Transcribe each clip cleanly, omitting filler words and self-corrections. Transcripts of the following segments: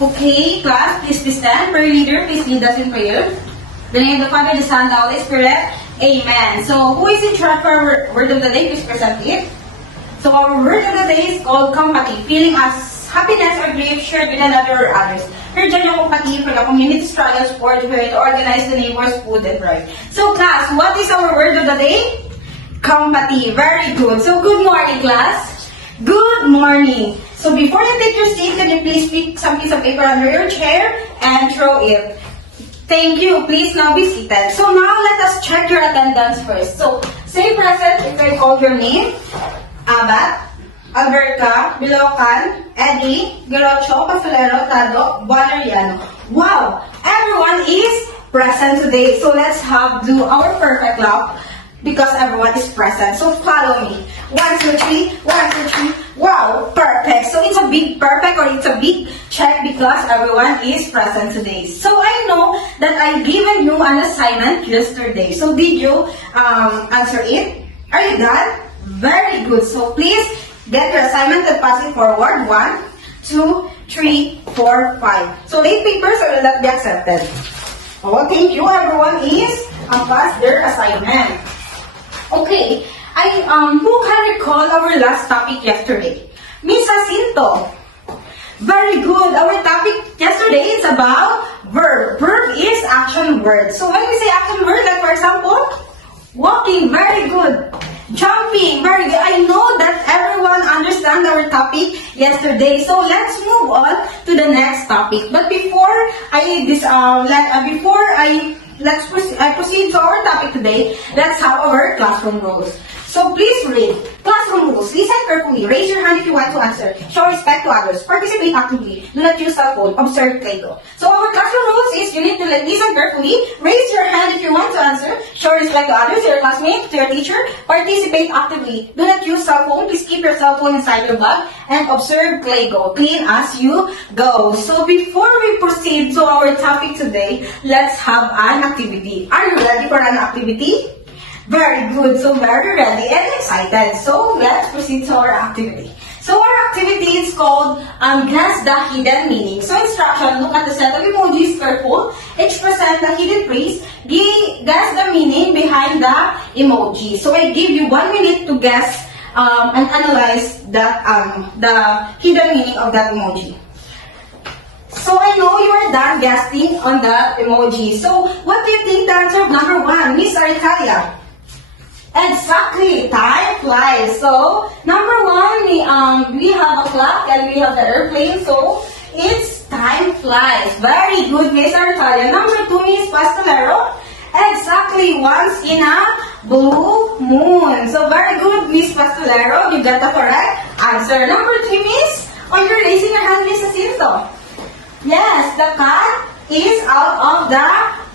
Okay, class, please be stand. Prayer leader, please lead us in prayer. In the name of the Father, the Son, the Holy Spirit. Amen. So, who is in charge for our word of the day? Please present it. So, our word of the day is called compati, feeling as happiness or grief shared with another or others. Here dyan yung compati for the community trial sport where to organize the neighbor's food and right. So, class, what is our word of the day? Compati. Very good. So, good morning, class. Good morning. So, before you take your seat, can you please pick some piece of paper under your chair and throw it? Thank you. Please now be seated. So, now let us check your attendance first. So, say present if I call your name. Abat, Alberca, Bilocan, Eddie, Girocho, Casolero, Tado, Valeriano. Wow! Everyone is present today. So, let's do our perfect lap. Because everyone is present. So follow me. 1, 2, 3. 1, 2, 3. Wow, perfect. So it's a big perfect or it's a big check because everyone is present today. So I know that I given you an assignment yesterday. So did you answer it? Are you done? Very good. So please get your assignment and pass it forward. 1, 2, 3, 4, 5. So late papers will not be accepted. Oh, thank you. Everyone is passed their assignment. Okay, who can recall our last topic yesterday? Miss Jacinto. Very good. Our topic yesterday is about verb. Verb is action word. So when we say action word, like for example, walking, very good. Jumping, very good. I know that everyone understand our topic yesterday. So let's move on to the next topic. But before I proceed to our topic today, let's have our classroom rules. So please read. Classroom rules. Listen carefully. Raise your hand if you want to answer. Show respect to others. Participate actively. Do not use cell phone. Observe Play-Doh. So our classroom rules is you need to listen carefully. Raise your hand if you want to answer. Show respect to others, to your classmates, to your teacher. Participate actively. Do not use cell phone. Please keep your cell phone inside your bag. And observe Play-Doh. Clean as you go. So before we proceed to our topic today, let's have an activity. Are you ready for an activity? Very good. So very ready and excited. So let's proceed to our activity. So our activity is called Guess the Hidden Meaning. So instruction, look at the set of emojis careful. Each present the hidden phrase. Guess the meaning behind the emoji. So I give you 1 minute to guess and analyze that the hidden meaning of that emoji. So I know you are done guessing on the emoji. So what do you think the answer of number 1, Miss Aritalia? Exactly, time flies. So number 1, we have a clock and we have the airplane. So it's time flies. Very good, Miss Aritalia. Number 2, Miss Pastelero. Exactly, once in a blue moon. So very good, Miss Pastelero. You got the correct answer. Number 3, Miss. Oh, you're raising your hand, Miss Jacinto. Yes, the cat is out of the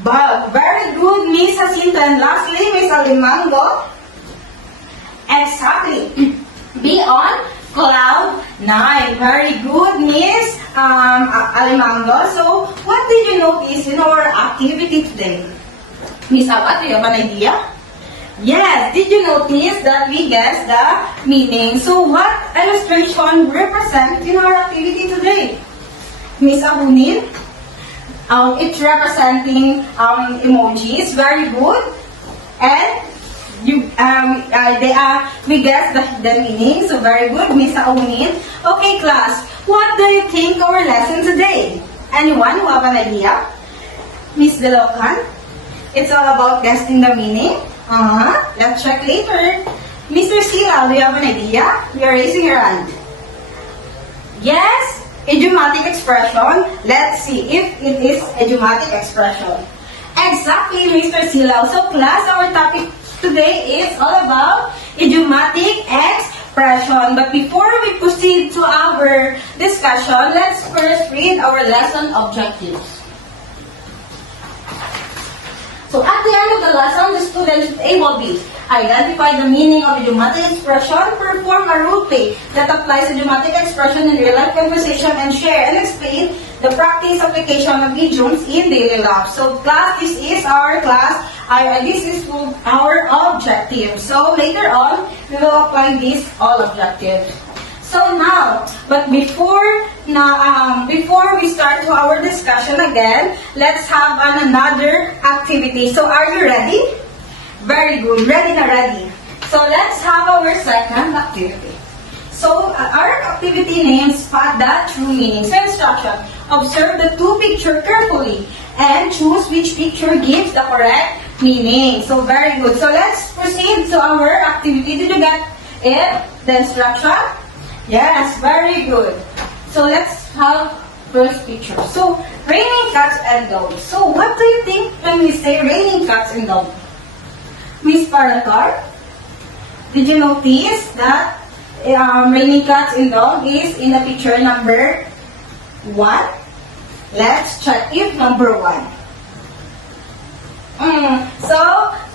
bag. Very good, Miss Jacinto. And lastly, Miss Alimango. Exactly. Be on cloud 9. Very good, Miss Alimango. So, what did you notice in our activity today? Miss Abat, do you have an idea? Yes, did you notice that we guessed the meaning? So, what illustration represent in our activity today? Miss Abunin? It's representing emojis. Very good. And we guessed the meaning. So very good, Miss Abunin. Okay, class. What do you think our lesson today? Anyone who have an idea? Miss Bilocan? It's all about guessing the meaning. Let's check later. Mr. Sila, do you have an idea? You are raising your hand. Yes? Idiomatic expression. Let's see if it is idiomatic expression. Exactly, Mr. Silaw. So class, our topic today is all about idiomatic expression. But before we proceed to our discussion, let's first read our lesson objectives. So at the end of the lesson, the student should able to identify the meaning of idiomatic expression, perform a role play that applies idiomatic expression in real-life conversation, and share and explain the practice application of idioms in daily life. So class, this is our class. This is our objective. So later on, we will apply this all objectives. So now, but before we start to our discussion again, let's have another activity. So are you ready? Very good. Ready na ready. So let's have our second activity. So our activity names spot the true meaning. So instruction: observe the two pictures carefully and choose which picture gives the correct meaning. So very good. So let's proceed to our activity. Did you get it? The instruction? Yes, very good. So let's have first picture. So raining cats and dogs. So what do you think when we say raining cats and dogs? Miss Paratar, did you notice that raining cats and dog is in the picture number 1? Let's check if number 1.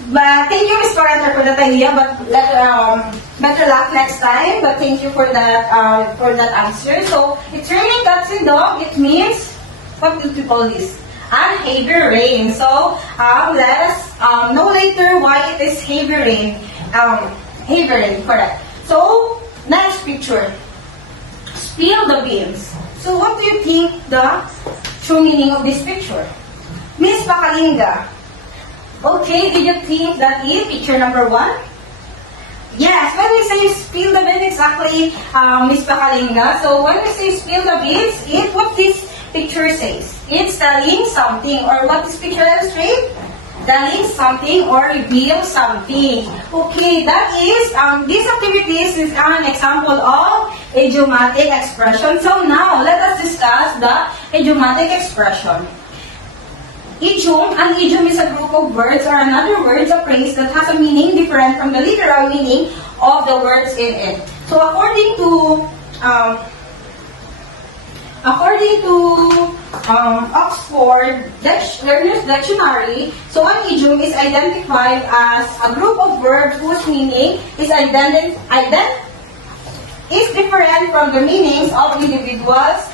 But thank you, Miss Paratar, for that idea. But better luck next time. But thank you for that answer. So it's raining cats and dog. It means, what do we call this? Heavy rain. So let us know later why it is heavy rain. Heavy rain, correct. So next picture. Spill the beans. So what do you think the true meaning of this picture? Miss Pakalinga. Okay, did you think that is picture number 1? Yes, when we say spill the beans, exactly, Miss Pakalinga. So when we say spill the beans, what this picture says? It's telling something, or what this picture illustrates? Telling something or reveal something. Okay, that is, this activities is an example of idiomatic expression. So now, let us discuss the idiomatic expression. Idiom, an idiom is a group of words or another words, a phrase that has a meaning different from the literal meaning of the words in it. So according to Oxford Learner's Dictionary, so an idiom is identified as a group of words whose meaning is different from the meanings of individuals'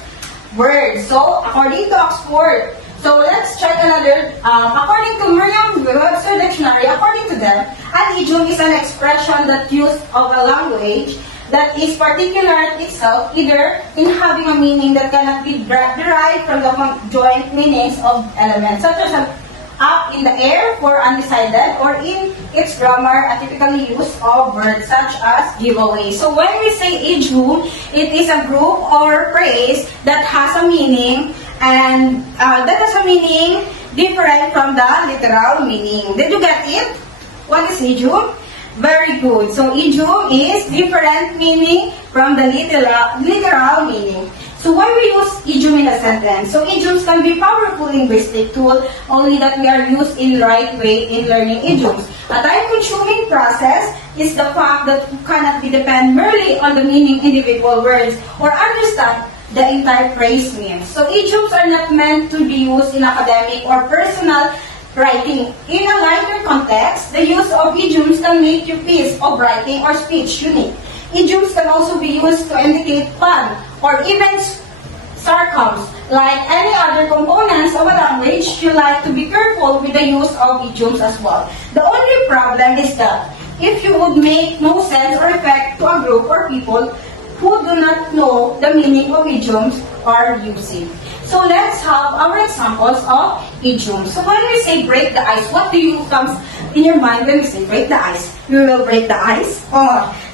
words. So according to Oxford, so let's check another. According to Merriam-Webster Dictionary, according to them, an idiom is an expression that use of a language that is particular itself, either in having a meaning that cannot be derived from the conjoint meanings of elements, such as up in the air for undecided, or in its grammar, a typically use of words such as giveaway. So when we say idiom, it is a group or phrase that has a meaning, and that has a meaning different from the literal meaning. Did you get it? What is idiom? Very good. So idiom is different meaning from the literal meaning. So why we use idiom in a sentence? So idioms can be powerful linguistic tool, only that we are used in right way in learning idioms. A time-consuming process is the fact that you cannot depend merely on the meaning individual words or understand the entire phrase means. So idioms are not meant to be used in academic or personal writing. In a lighter context, the use of idioms can make your piece of writing or speech unique. Idioms can also be used to indicate fun or even sarcasm. Like any other components of a language, you like to be careful with the use of idioms as well. The only problem is that if you would make no sense or effect to a group or people who do not know the meaning of idioms are using. So let's have our examples of idioms. So when we say break the ice, what do you comes in your mind when we say break the ice? We will break the ice.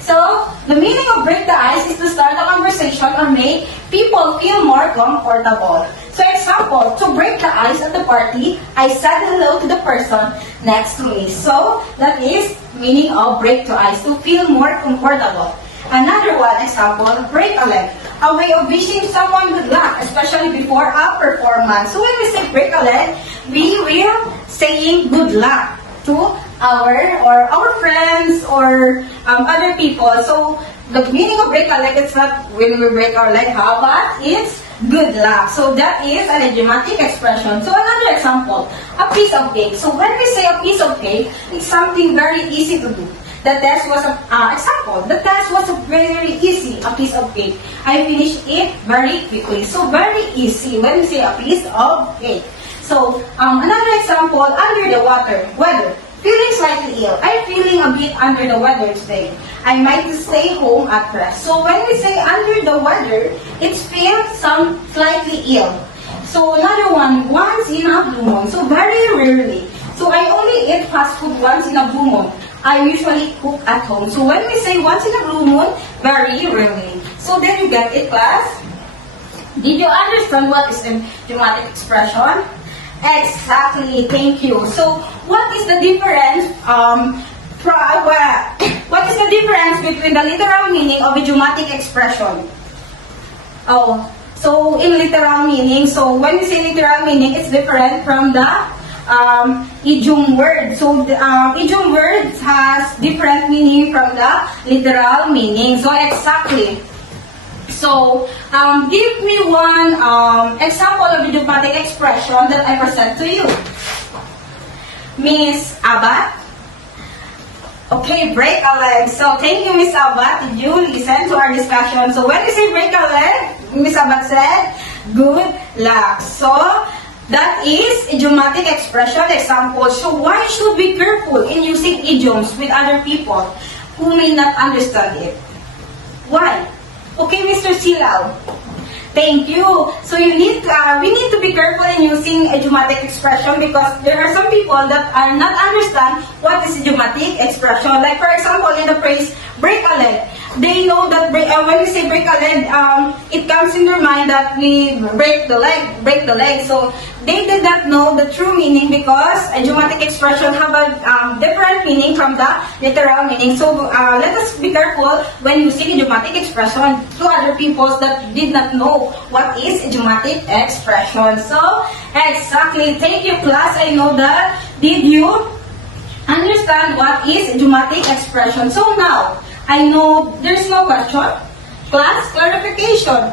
So the meaning of break the ice is to start a conversation or make people feel more comfortable. So example, to break the ice at the party, I said hello to the person next to me. So that is meaning of break the ice, to feel more comfortable. Another one example, break a leg, a way of wishing someone good luck, especially before a performance. So when we say break a leg, we will saying good luck to our friends or other people. So the meaning of break a leg, it's not when we break our leg, how about it's good luck. So that is an idiomatic expression. So another example, a piece of cake. So when we say a piece of cake, it's something very easy to do. The test was example. The test was very easy, a piece of cake. I finished it very quickly. So very easy when we say a piece of cake. So another example, under the water, weather. Feeling slightly ill. I'm feeling a bit under the weather today. I might stay home at rest. So when we say under the weather, it's feel some slightly ill. So another one, once in a blue moon. So very rarely. So I only eat fast food once in a blue moon. I usually cook at home. So when we say once in a blue moon, very rarely. So then you get it, class? Did you understand what is idiomatic expression? Exactly, thank you. So what is the difference what is the difference between the literal meaning of idiomatic expression? Oh, so in literal meaning, so when we say literal meaning, it's different from the idiom word. So the idiom word has different meaning from the literal meaning. So exactly. So give me one example of idiomatic expression that I present to you. Miss Abat? Okay, break a leg. So thank you, Miss Abat. Did you listen to our discussion? So when we say break a leg, Miss Abat said, good luck. So that is idiomatic expression example. So why should we be careful in using idioms with other people who may not understand it? Why? Okay, Mr. Silao. Thank you. So we need to be careful in using idiomatic expression because there are some people that are not understand what is idiomatic expression. Like for example, in the phrase break a leg, they know that when we say break a leg, it comes in their mind that we break the leg. So they did not know the true meaning because idiomatic expression have a different meaning from the literal meaning. So let us be careful when using idiomatic expression to other people that did not know what is idiomatic expression. So exactly, thank you class. I know that. Did you understand what is idiomatic expression? So now, I know there's no question. Class, clarification.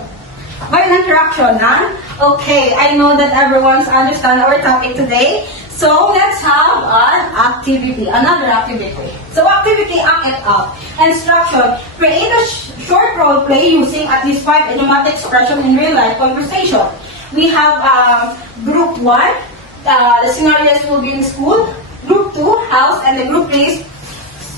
By interaction, huh? Okay, I know that everyone's understand our topic today. So let's have another activity. So activity, act it up. Instruction, create a short role play using at least 5 idiomatic expression in real life conversation. We have group 1, the scenarios will be in school, group 2, house, and the group 3 is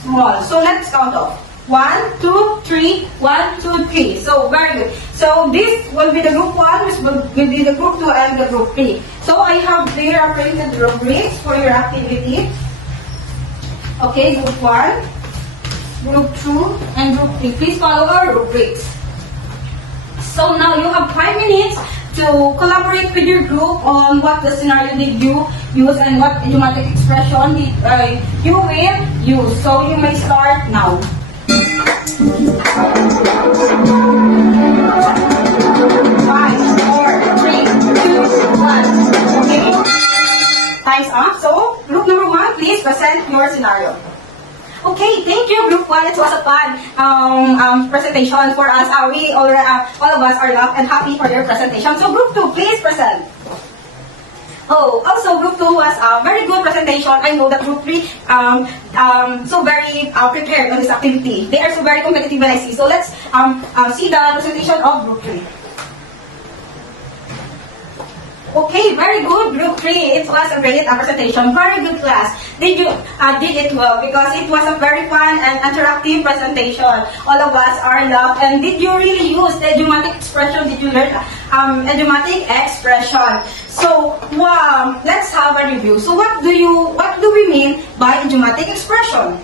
small. So let's count off. 1, 2, 3, 1, 2, 3. So very good. So this will be the group 1, which will be the group 2 and the group 3. So I have there printed rubrics for your activity. Okay, group 1, group 2, and group 3. Please follow our rubrics. So now you have 5 minutes to collaborate with your group on what the scenario did you use and what idiomatic expression you will use. So you may start now. 5, 4, 3, 2, 1. Okay? Time's up. So, group number 1, please present your scenario. Okay, thank you, group 1. It was a fun presentation for us. We already, all of us are loved and happy for your presentation. So, group 2, please present. Oh, also group 2 was a very good presentation. I know that group 3 so very prepared on this activity. They are so very competitive when I see. So let's see the presentation of group 3. Okay, very good group 3. It was a great presentation. Very good class. Did you did it well because it was a very fun and interactive presentation. All of us are loved. And did you really use the idiomatic expression? Did you learn idiomatic expression? So wow, let's have a review. So what do we mean by idiomatic expression?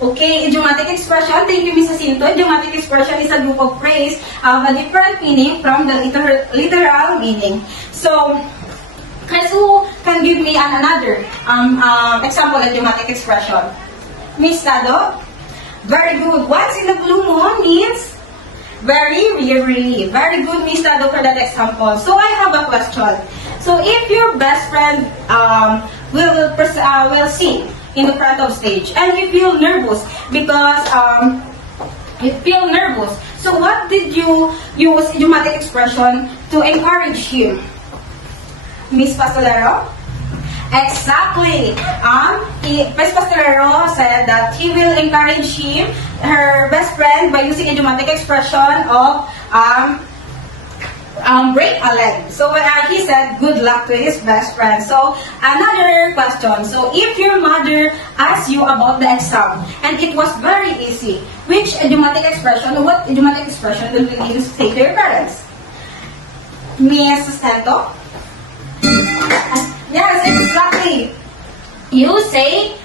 Okay, idiomatic expression. Thank you, Mrs. Cinto. Idiomatic expression is a group of phrase of a different meaning from the literal meaning. So, who can give me another example of idiomatic expression? Miss Tado? Very good. Once in the blue moon means very rarely. Very good, Miss Tado, for that example. So, I have a question. So, if your best friend will sing in the front of stage and you feel nervous because so what did you use idiomatic expression to encourage him? Miss Pastolero? Exactly. Miss Pastolero said that he will encourage her best friend by using idiomatic expression of break a leg. So he said good luck to his best friend. So another question. So if your mother asked you about the exam and it was very easy, which idiomatic expression, what idiomatic expression will you use to say to your parents? Mi sustento? Yes, exactly. You say,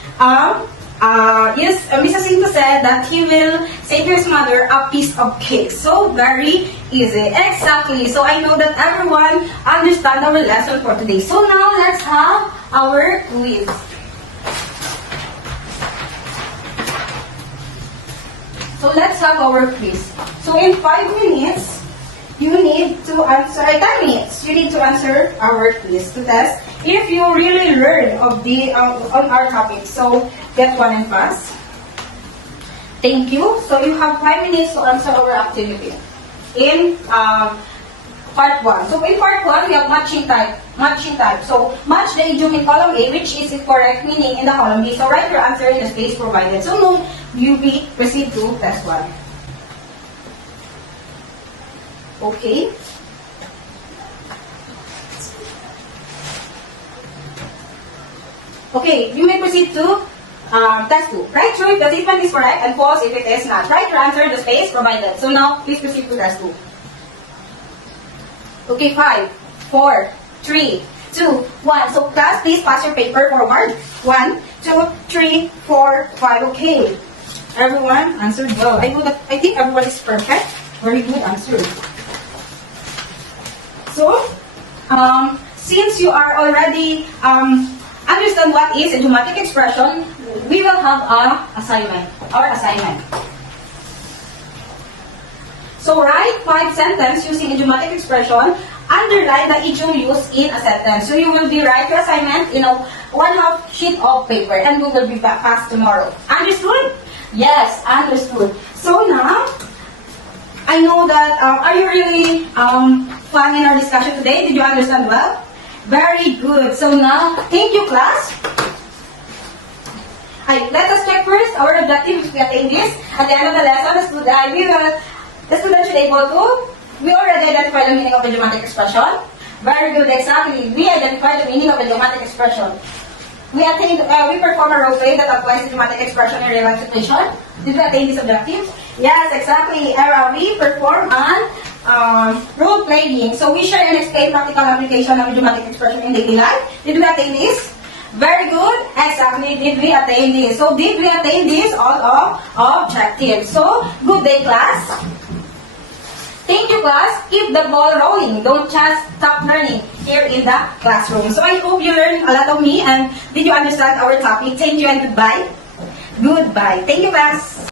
Mr. Cinto said that he will say to his mother a piece of cake. So, very easy. Exactly. So, I know that everyone understand our lesson for today. So, now, let's have our quiz. So, let's have our quiz. So, in 5 minutes, you need to answer, 10 minutes, you need to answer our quiz to test if you really learn of the on our topic. So get one and pass. Thank you. So you have 5 minutes to answer our activity in part 1. So in part 1, we have matching type. So match the idiom in column A, which is the correct meaning in the column B. So write your answer in the space provided. So now you proceed to test 1. Okay. Okay, you may proceed to test 2. Write true if the statement is correct and false if it is not. Write your answer in the space provided. So now, please proceed to test 2. Okay, 5, 4, 3, 2, 1. So class, please pass your paper forward. 1, 2, 3, 4, 5. Okay. Everyone answered well. I think everyone is perfect. Very good answer. So, since you are already understand what is idiomatic expression, we will have our assignment. So write 5 sentences using idiomatic expression. Underline the idiom used in a sentence. So you will be write your assignment in a 1/2 sheet of paper, and we will be back past tomorrow. Understood? Yes, understood. So now, I know that, are you really fun in our discussion today? Did you understand well? Very good. So now, thank you class. Let us check first our objective if we attain this. At the end of the lesson, the student should able to, we already identified the meaning of idiomatic expression. Very good, exactly. We identified the meaning of idiomatic expression. We perform a role play that applies idiomatic expression in real life situation. Did we attain this objective? Yes, exactly. We perform on role playing. So we share and explain practical application of idiomatic expression in daily life. Did we attain this? Very good. Exactly. Did we attain this? So did we attain this? All of objectives. So good day, class. Thank you, class. Keep the ball rolling. Don't just stop learning here in the classroom. So I hope you learned a lot of me and did you understand our topic? Thank you and goodbye. Goodbye. Thank you, class.